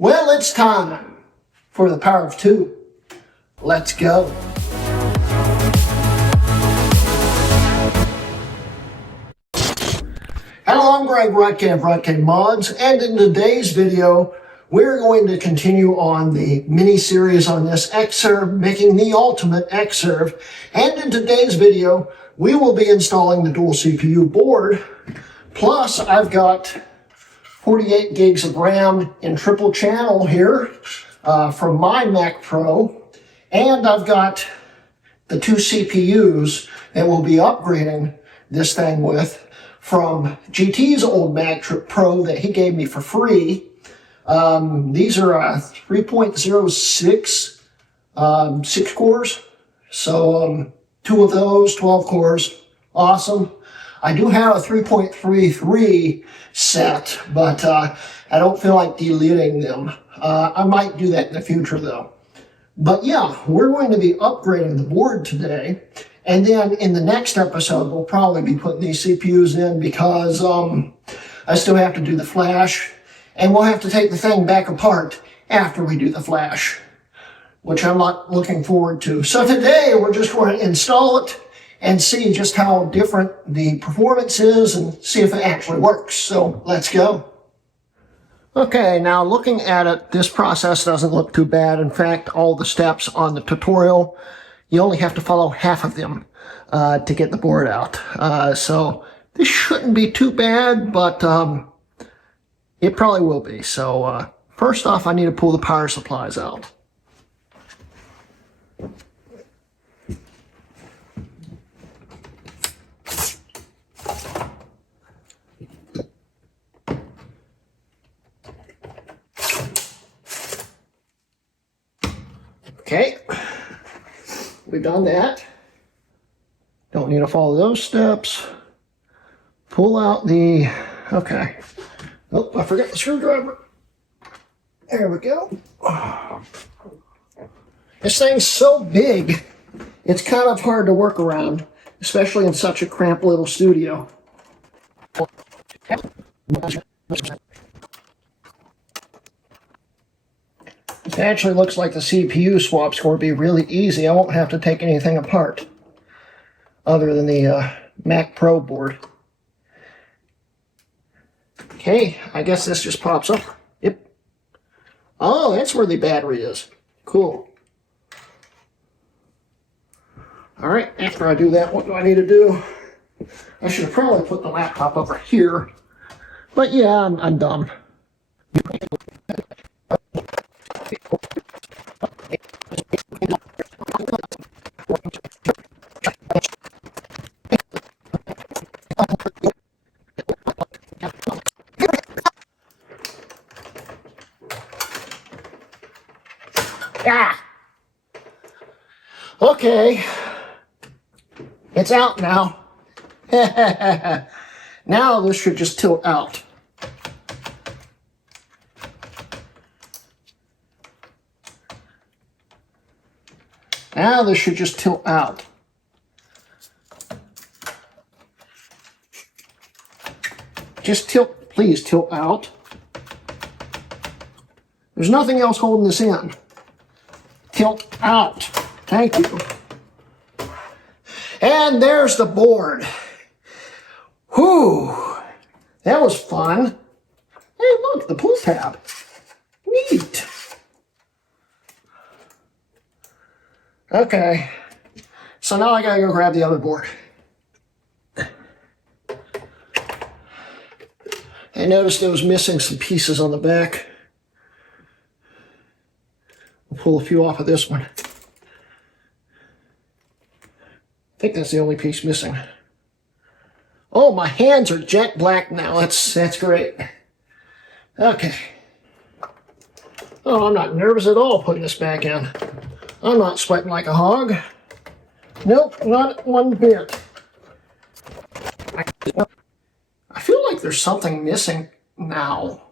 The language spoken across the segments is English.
Well, it's time for the power of two. Let's go. Hello, I'm Greg Hrutkay of Hrutkay Mods, and in today's video, we're going to continue on the mini-series on this Xserve, making the ultimate Xserve. And in today's video, we will be installing the dual CPU board. Plus, I've got 48 gigs of RAM in triple channel here from my Mac Pro. And I've got the two CPUs that we'll be upgrading this thing with from GT's old Mac Pro that he gave me for free. These are 3.06 6 cores. So two of those, 12 cores. Awesome. I do have a 3.33 set, but I don't feel like deleting them. I might do that in the future though. But yeah, we're going to be upgrading the board today. And then in the next episode, we'll probably be putting these CPUs in because I still have to do the flash. And we'll have to take the thing back apart after we do the flash, which I'm not looking forward to. So today, we're just going to install it and see just how different the performance is and see if it actually works. So let's go. Okay, now looking at it, this process doesn't look too bad. In fact, all the steps on the tutorial, you only have to follow half of them to get the board out. So this shouldn't be too bad, but it probably will be. So first off, I need to pull the power supplies out. Okay, we've done that. Don't need to follow those steps. Pull out the, okay. Oh, I forgot the screwdriver. There we go. This thing's so big, it's kind of hard to work around, especially in such a cramped little studio. It actually looks like the CPU swap's going to be really easy. I won't have to take anything apart other than the Mac Pro board. Okay, I guess this just pops up. Yep. Oh, that's where the battery is. Cool. All right, after I do that, what do I need to do? I should have probably put the laptop over here. But yeah, I'm dumb. Ah! Okay, it's out now. Now this should just tilt out. Now this should just tilt out. Just tilt, please tilt out. There's nothing else holding this in. Tilt out. Thank you. And there's the board. Whew. That was fun. Hey, look, the pull tab. Neat. Okay. So now I gotta go grab the other board. I noticed it was missing some pieces on the back. We'll pull a few off of this one. I think that's the only piece missing. Oh, my hands are jet black now. That's great. Okay. Oh, I'm not nervous at all putting this back in. I'm not sweating like a hog. Nope, not one bit. I feel like there's something missing now.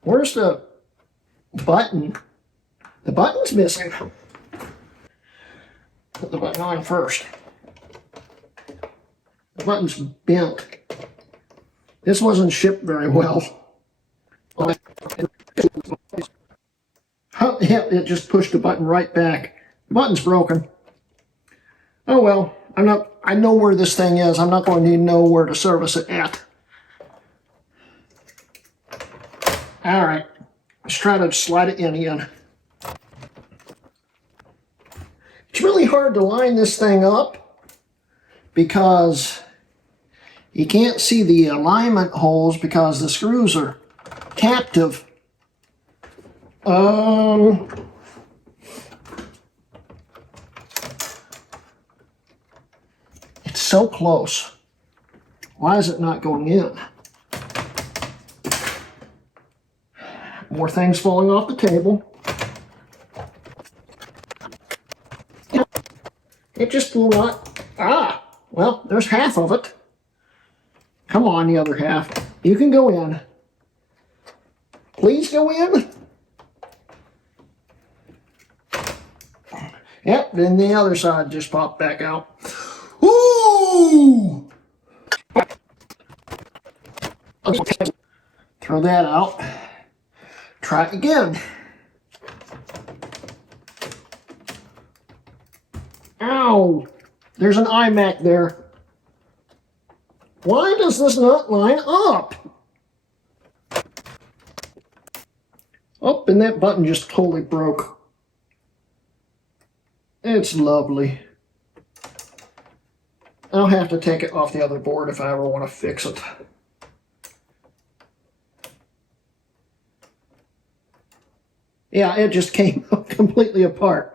Where's the button? The button's missing. Put the button on first. The button's bent. This wasn't shipped very well. Oh, yeah, it just pushed the button right back. The button's broken. Oh well, I know where this thing is. I'm not going to need to know where to service it at. All right, let's try to slide it in again. It's really hard to line this thing up because you can't see the alignment holes because the screws are captive. It's so close. Why is it not going in? More things falling off the table. It just will not. Ah, well, there's half of it. Come on, the other half. You can go in. Please go in. Yep, then the other side just popped back out. Ooh! Throw that out. Try it again. Ow! There's an iMac there. Why does this not line up? Oh, and that button just totally broke. It's lovely. I'll have to take it off the other board if I ever want to fix it. Yeah, it just came completely apart.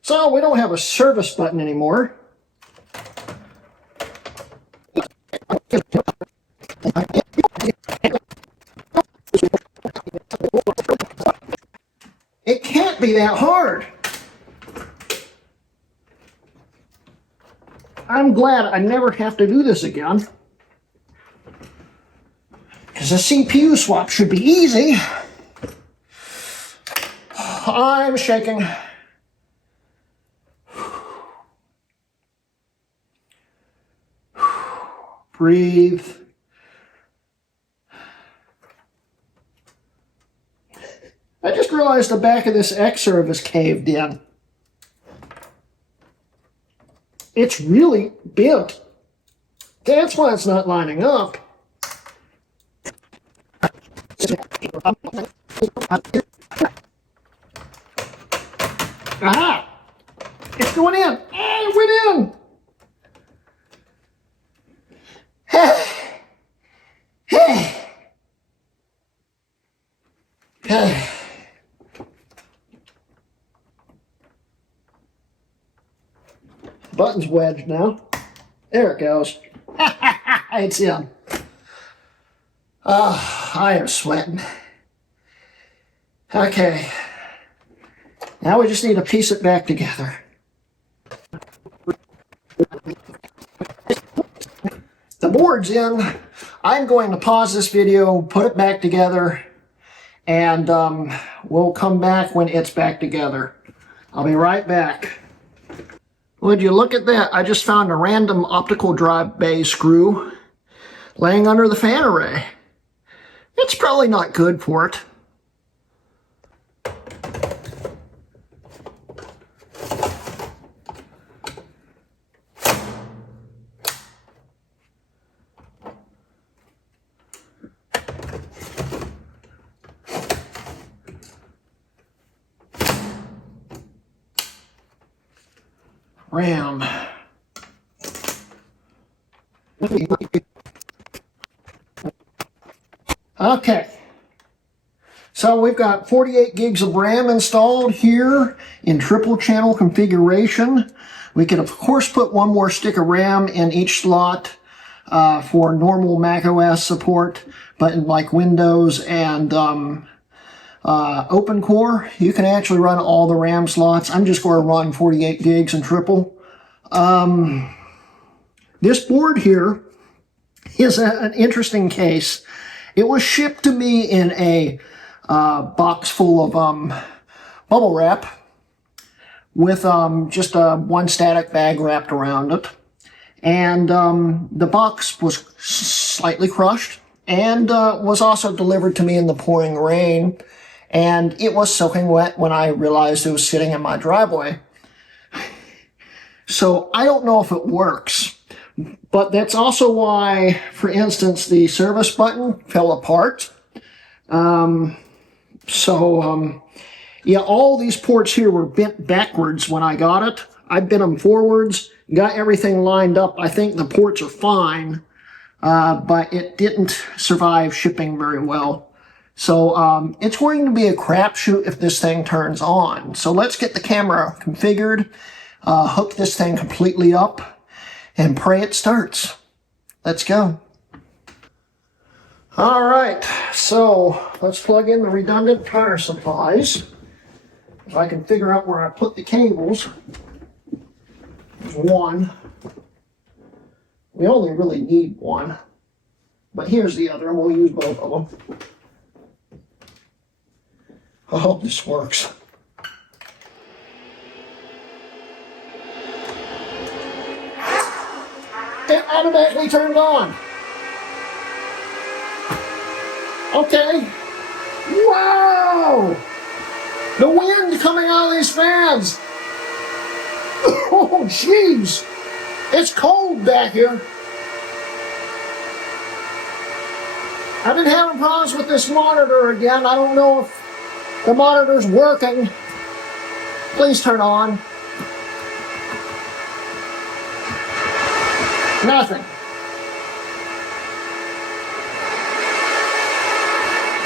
So we don't have a service button anymore. It can't be that hard. I'm glad I never have to do this again. Because a CPU swap should be easy. I'm shaking. Breathe. I just realized the back of this Xserve is caved in. It's really bent. That's why it's not lining up. Aha! It's going in. It went in. Button's wedged now. There it goes. It's in. I am sweating. Okay. Now we just need to piece it back together. The board's in. I'm going to pause this video, put it back together, and we'll come back when it's back together. I'll be right back. Would you look at that? I just found a random optical drive bay screw laying under the fan array. It's probably not good for it. RAM. Okay. So we've got 48 gigs of RAM installed here in triple channel configuration. We could of course put one more stick of RAM in each slot for normal Mac OS support, but in like Windows and OpenCore, you can actually run all the RAM slots. I'm just going to run 48 gigs in triple. This board here is an interesting case. It was shipped to me in a box full of bubble wrap with just one static bag wrapped around it. And the box was slightly crushed and was also delivered to me in the pouring rain. and it was soaking wet when I realized it was sitting in my driveway. So I don't know if it works, but that's also why, for instance, the service button fell apart. Yeah, all these ports here were bent backwards when I got it. I bent them forwards, got everything lined up. I think the ports are fine, but it didn't survive shipping very well. So it's going to be a crapshoot if this thing turns on. So let's get the camera configured, hook this thing completely up, and pray it starts. Let's go. All right, so let's plug in the redundant power supplies. If I can figure out where I put the cables. There's one. We only really need one. But here's the other, and we'll use both of them. I hope this works. It automatically turned on. Okay. Wow! The wind coming out of these fans. Oh, jeez. It's cold back here. I've been having problems with this monitor again. I don't know if the monitor's working. Please turn on. Nothing.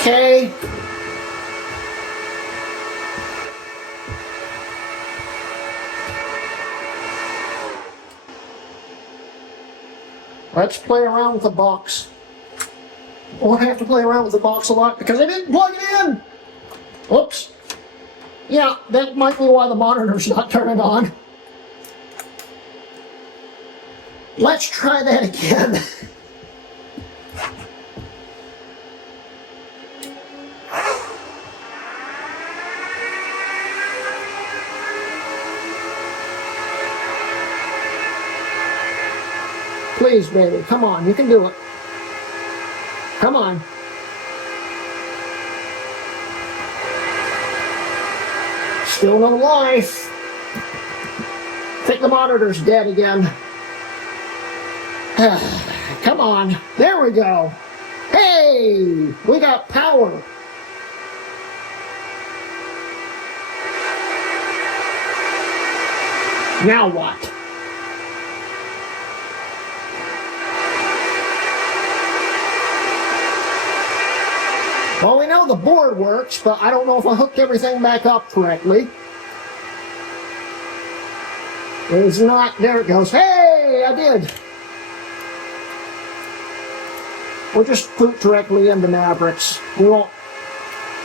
Okay. Let's play around with the box. We'll have to play around with the box a lot because I didn't plug it in. Oops. Yeah, that might be why the monitor's not turning on. Let's try that again. Please, baby, come on, you can do it. Come on. Still no life. I think the monitor's dead again. Come on. There we go. Hey, we got power. Now what? Well, we know the board works, but I don't know if I hooked everything back up correctly. It's not. There it goes. Hey, I did. We'll just boot directly into Mavericks. We won't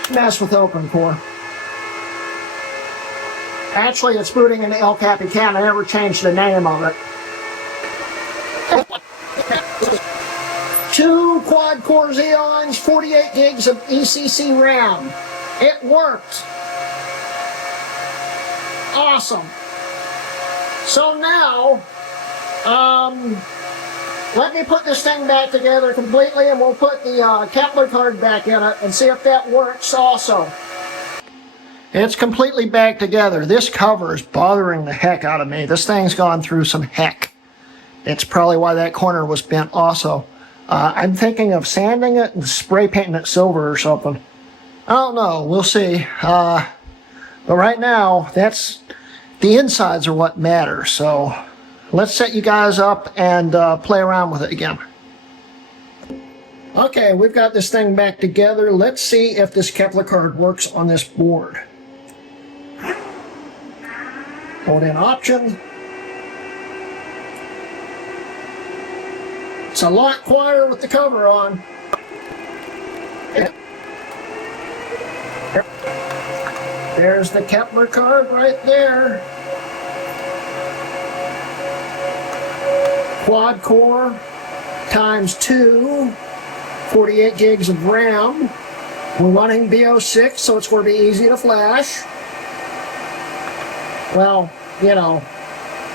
mess with OpenCore. Actually, it's booting into El Capitan. I never changed the name of it. 2 quad-core Xeons, 48 gigs of ECC RAM. It worked. Awesome. So now, let me put this thing back together completely, and we'll put the Kepler card back in it and see if that works also. It's completely back together. This cover is bothering the heck out of me. This thing's gone through some heck. It's probably why that corner was bent also. I'm thinking of sanding it and spray painting it silver or something. I don't know. We'll see. But right now, the insides are what matter. So let's set you guys up and play around with it again. Okay, we've got this thing back together. Let's see if this Kepler card works on this board. Hold in Option. It's a lot quieter with the cover on. There's the Kepler card right there. Quad core times 2, 48 gigs of RAM. We're running BO6, so it's going to be easy to flash. Well, you know,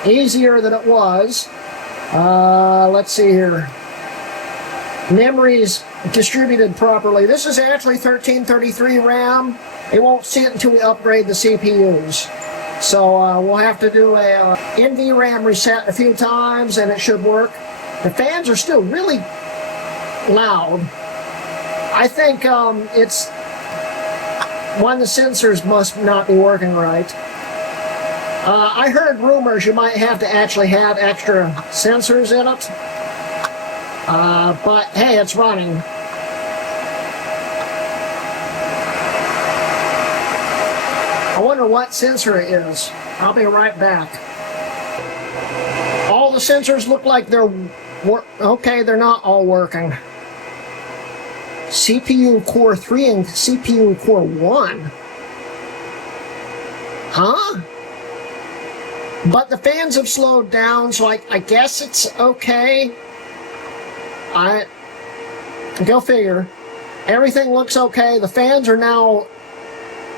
easier than it was. Let's see here. memory's distributed properly. This is actually 1333 RAM. It won't see it until we upgrade the CPUs. So we'll have to do a NVRAM reset a few times and it should work. The fans are still really loud. I think it's one of the sensors must not be working right. I heard rumors you might have to actually have extra sensors in it. But hey, it's running. I wonder what sensor it is. I'll be right back. All the sensors look like they're okay, they're not all working. CPU Core 3 and CPU Core 1. Huh? But the fans have slowed down, so I guess it's okay. Go figure. Everything looks okay. The fans are now...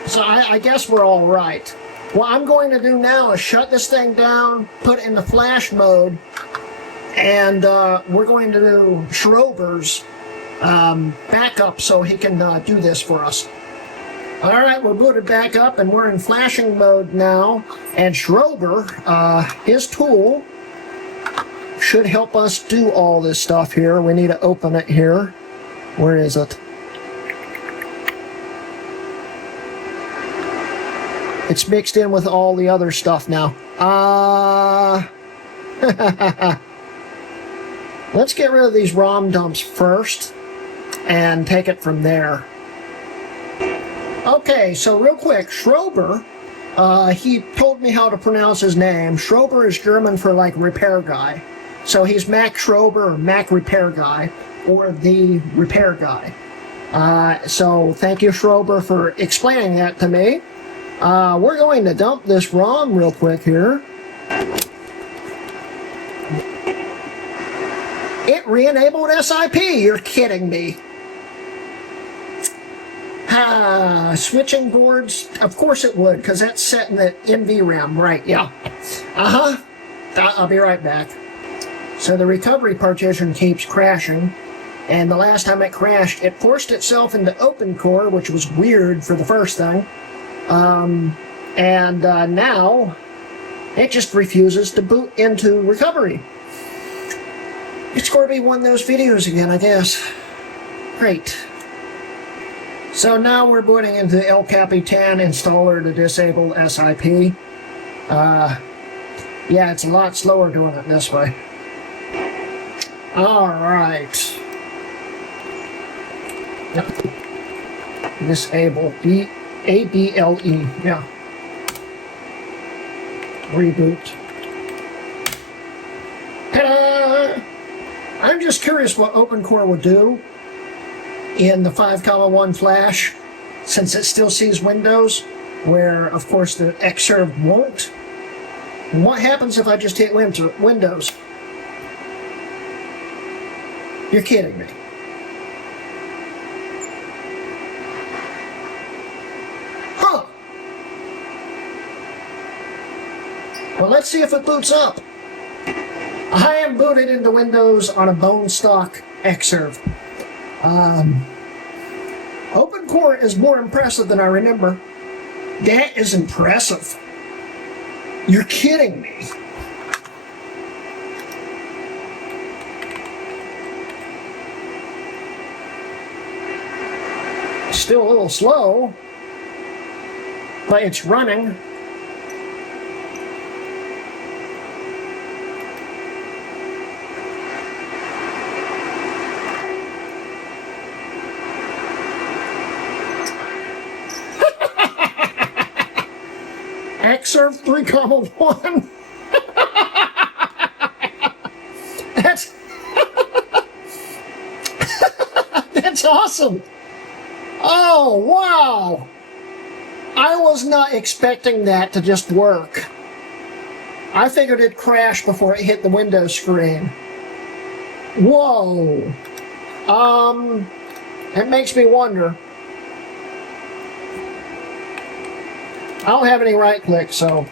So I guess we're all right. What I'm going to do now is shut this thing down, put it into flash mode, and we're going to do Schrober's backup so he can do this for us. Alright, we're booted back up and we're in flashing mode now. And Schrober, his tool, should help us do all this stuff here. We need to open it here. Where is it? It's mixed in with all the other stuff now. Let's get rid of these ROM dumps first and take it from there. Okay, so real quick, Schrober, he told me how to pronounce his name. Schrober is German for like repair guy. So he's Mac Schrober or Mac Repair Guy or the Repair Guy. So thank you, Schrober, for explaining that to me. We're going to dump this ROM real quick here. It re-enabled SIP, you're kidding me. Switching boards, of course it would, because that's set in the NVRAM, right, yeah. I'll be right back. So the recovery partition keeps crashing, and the last time it crashed, it forced itself into OpenCore, which was weird for the first thing. Now it just refuses to boot into recovery. It's going to be one of those videos again, I guess. Great. So now we're booting into El Capitan installer to disable SIP. Yeah, it's a lot slower doing it this way. Alright. Disable ABLE, yeah. Reboot. Ta-da! I'm just curious what OpenCore will do in the 5.1 flash, since it still sees Windows, where of course the Xserve won't. What happens if I just hit Windows? You're kidding me. Huh. Well, let's see if it boots up. I am booted into Windows on a bone stock Xserve. OpenCore is more impressive than I remember. That is impressive. You're kidding me. Still a little slow, but it's running. Xserve 3.1. That's that's awesome. Oh, wow. I was not expecting that to just work. I figured it'd crash before it hit the Windows screen. Whoa. It makes me wonder. I don't have any right click, so.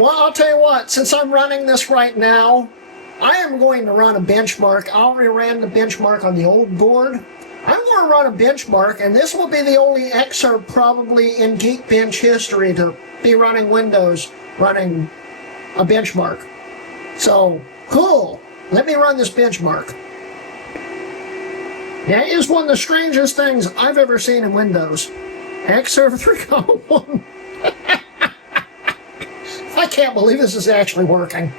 Well, I'll tell you what, since I'm running this right now, I am going to run a benchmark. I already ran the benchmark on the old board. I'm going to run a benchmark, and this will be the only Xserve probably in Geekbench history to be running Windows, running a benchmark. So, cool. Let me run this benchmark. That is one of the strangest things I've ever seen in Windows. Xserve 3.1. I can't believe this is actually working.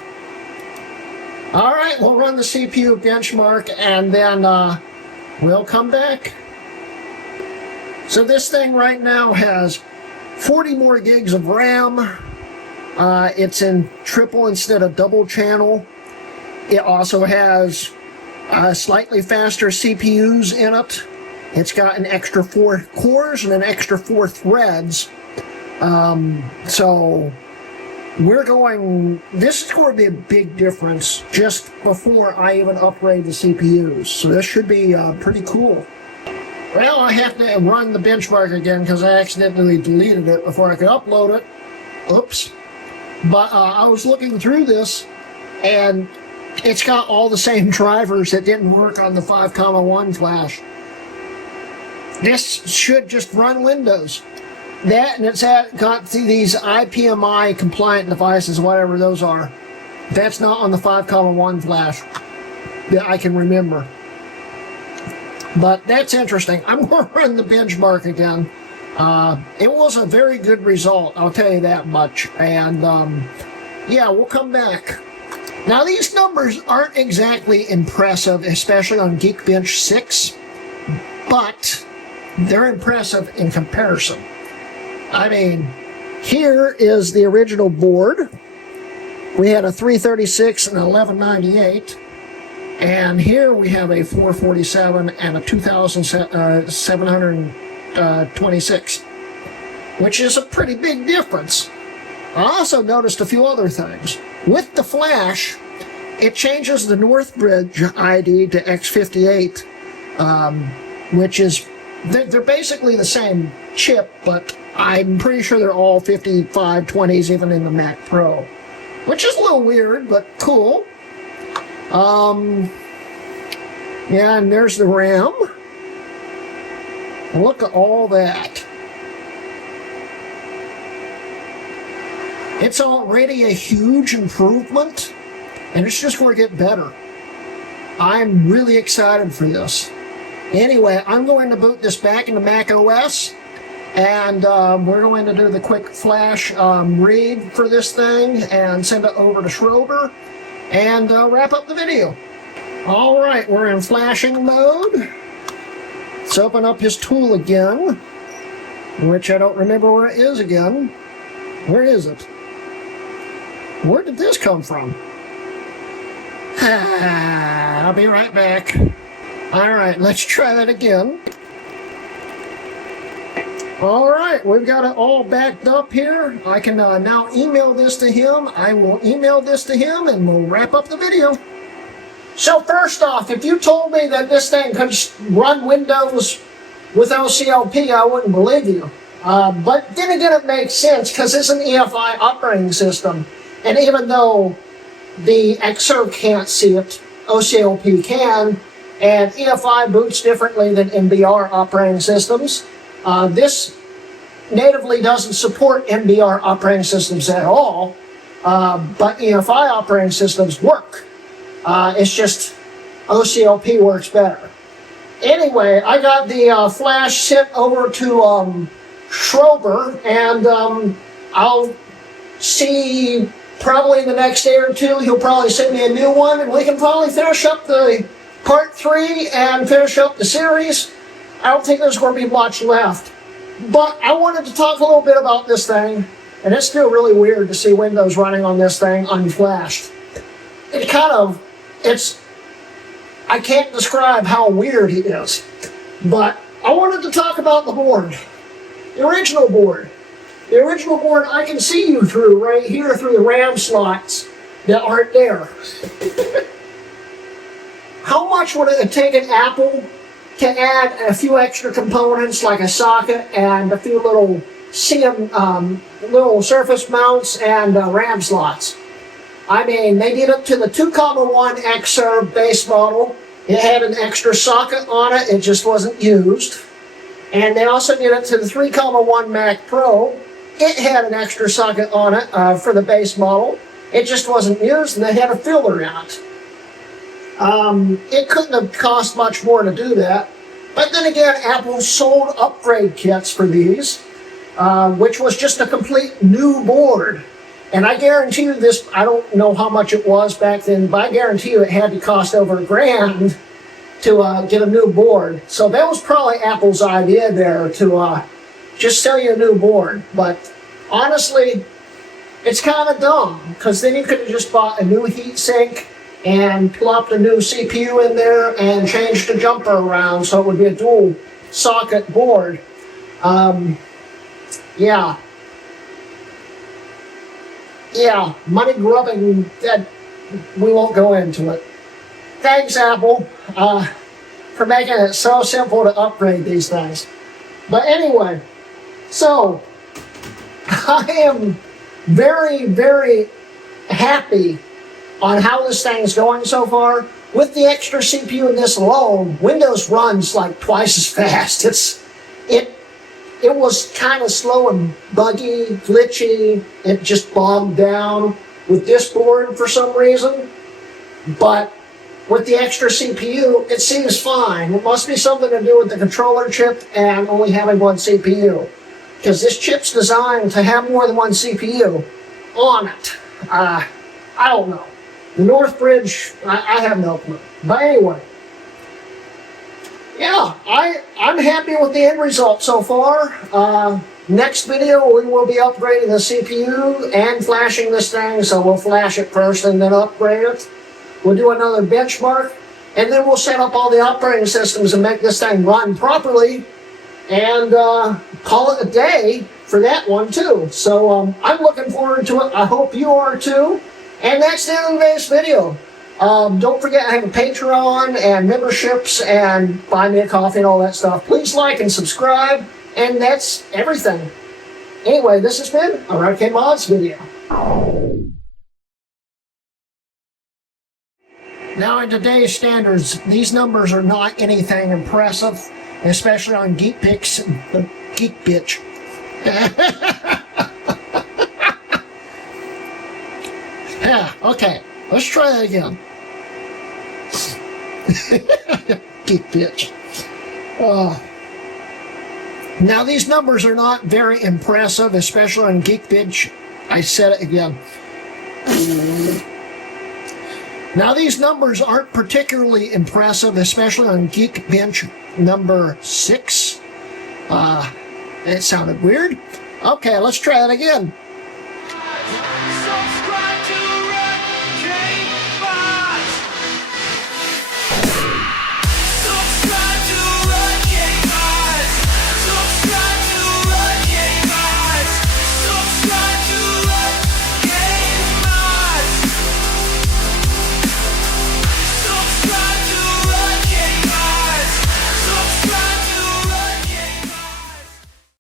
All right, we'll run the CPU benchmark, and then we'll come back. So this thing right now has 40 more gigs of RAM. It's in triple instead of double channel. It also has slightly faster CPUs in it. It's got an extra 4 cores and an extra 4 threads. So this is going to be a big difference just before I even upgrade the CPUs. So this should be pretty cool. Well, I have to run the benchmark again because I accidentally deleted it before I could upload it. Oops. But I was looking through this, and it's got all the same drivers that didn't work on the 5.1 flash. This should just run Windows. That, and it's got these IPMI compliant devices, whatever those are. That's not on the 5.1 flash that I can remember. But that's interesting. I'm going to run the benchmark again. It was a very good result, I'll tell you that much. And yeah, we'll come back. Now, these numbers aren't exactly impressive, especially on Geekbench 6, but they're impressive in comparison. I mean, here is the original board. We had a 336 and an 1198. And here we have a 447 and a 2726, which is a pretty big difference. I also noticed a few other things. With the flash, it changes the Northbridge ID to X58, which is, they're basically the same chip, but I'm pretty sure they're all 5520s, even in the Mac Pro, which is a little weird, but cool. Yeah, and there's the RAM. Look at all that. It's already a huge improvement, and it's just going to get better. I'm really excited for this. Anyway, I'm going to boot this back into Mac OS, and we're going to do the quick flash read for this thing and send it over to Schroeder and wrap up the video. All right, we're in flashing mode. Let's open up his tool again, which I don't remember where it is again. Where is it? Where did this come from? I'll be right back. All right, let's try that again. All right, we've got it all backed up here. I can now email this to him. I will email this to him, and we'll wrap up the video. So first off, if you told me that this thing could run Windows with OCLP, I wouldn't believe you. But then again, it makes sense because it's an EFI operating system. And even though the Xserve can't see it, OCLP can, and EFI boots differently than MBR operating systems. This natively doesn't support MBR operating systems at all, but EFI operating systems work. It's just OCLP works better. Anyway, I got the flash sent over to Schroeder, and I'll see probably in the next day or two. He'll probably send me a new one, and we can probably finish up the part 3 and finish up the series. I don't think there's going to be much left. But I wanted to talk a little bit about this thing, and it's still really weird to see Windows running on this thing unflashed. I can't describe how weird it is. But I wanted to talk about the board. The original board. The original board I can see you through right here through the RAM slots that aren't there. How much would it have taken Apple to add a few extra components like a socket and a few little little surface mounts and RAM slots. I mean, they did it to the 2,1 Xserve base model. It had an extra socket on it, it just wasn't used. And they also did it to the 3,1 Mac Pro. It had an extra socket on it for the base model. It just wasn't used, and they had a filler in it. It couldn't have cost much more to do that. But then again, Apple sold upgrade kits for these, which was just a complete new board. And I guarantee you this, I don't know how much it was back then, but I guarantee you it had to cost over $1,000 to get a new board. So that was probably Apple's idea there to just sell you a new board. But honestly, it's kind of dumb, because then you could have just bought a new heatsink and plopped a new CPU in there and changed the jumper around so it would be a dual socket board. Yeah, money grubbing, that we won't go into it. Thanks, Apple, for making it so simple to upgrade these things. But anyway, so I am very, very happy on how this thing's going so far. With the extra CPU in this alone, Windows runs like twice as fast. It was kind of slow and buggy, glitchy. It just bogged down with this board for some reason. But with the extra CPU, it seems fine. It must be something to do with the controller chip and only having one CPU. Because this chip's designed to have more than one CPU on it. I don't know. The North Bridge, I have no clue. But anyway, yeah, I'm happy with the end result so far. Next video, we will be upgrading the CPU and flashing this thing, so we'll flash it first and then upgrade it. We'll do another benchmark, and then we'll set up all the operating systems and make this thing run properly, and call it a day for that one too. So I'm looking forward to it. I hope you are too. And that's the end of today's video. Don't forget I have a Patreon and memberships and buy me a coffee and all that stuff. Please like and subscribe, and that's everything. Anyway, this has been a Hrutkay Mods video. Now in today's standards, these numbers are not anything impressive, especially on Geekpix, the Geek Bitch. Yeah, okay, let's try that again. Geek Bitch. Now these numbers are not very impressive, especially on Geek Bitch. I said it again. Now these numbers aren't particularly impressive, especially on Geekbench number 6. It sounded weird. Okay, let's try that again.